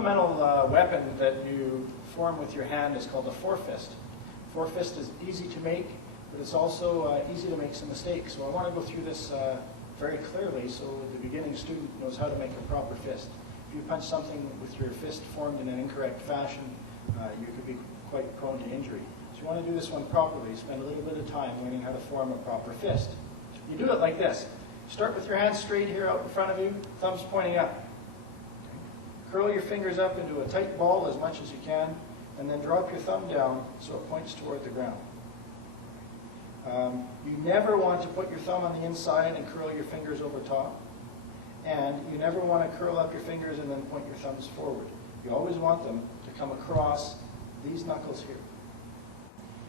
fundamental weapon that you form with your hand is called a forefist. Forefist is easy to make, but it's also easy to make some mistakes. So I want to go through this very clearly so the beginning student knows how to make a proper fist. If you punch something with your fist formed in an incorrect fashion, you could be quite prone to injury. So you want to do this one properly. Spend a little bit of time learning how to form a proper fist. You do it like this. Start with your hands straight here out in front of you, thumbs pointing up. Curl your fingers up into a tight ball as much as you can, and then drop your thumb down so it points toward the ground. You never want to put your thumb on the inside and curl your fingers over top. And you never want to curl up your fingers and then point your thumbs forward. You always want them to come across these knuckles here.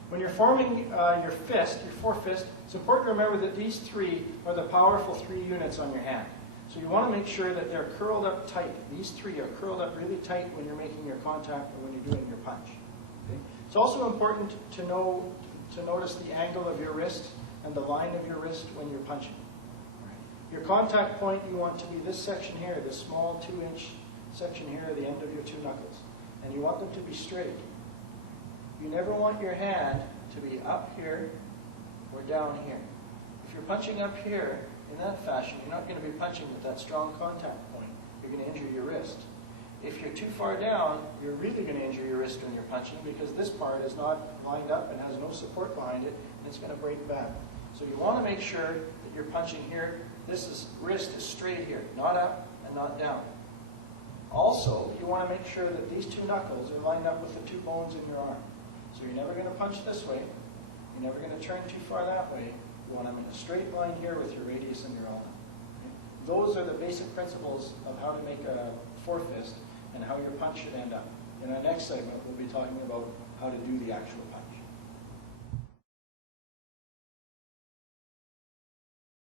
When you're forming your fist, your forefist, it's important to remember that these three are the powerful three units on your hand. So you want to make sure that they're curled up tight. These three are curled up really tight when you're making your contact or when you're doing your punch. Okay? It's also important to notice the angle of your wrist and the line of your wrist when you're punching. Your contact point you want to be this section here, this small 2-inch section here at the end of your two knuckles. And you want them to be straight. You never want your hand to be up here or down here. If you're punching up here in that fashion, you're not going to be punching with that strong contact point. You're going to injure your wrist. If you're too far down, you're really going to injure your wrist when you're punching because this part is not lined up and has no support behind it, and it's going to break back. So you want to make sure that you're punching here. Wrist is straight here, not up and not down. Also, you want to make sure that these two knuckles are lined up with the two bones in your arm. So you're never going to punch this way. You're never going to turn too far that way. You want them in a straight line here with your radius and your ulna. Okay? Those are the basic principles of how to make a forefist and how your punch should end up. In our next segment, we'll be talking about how to do the actual punch.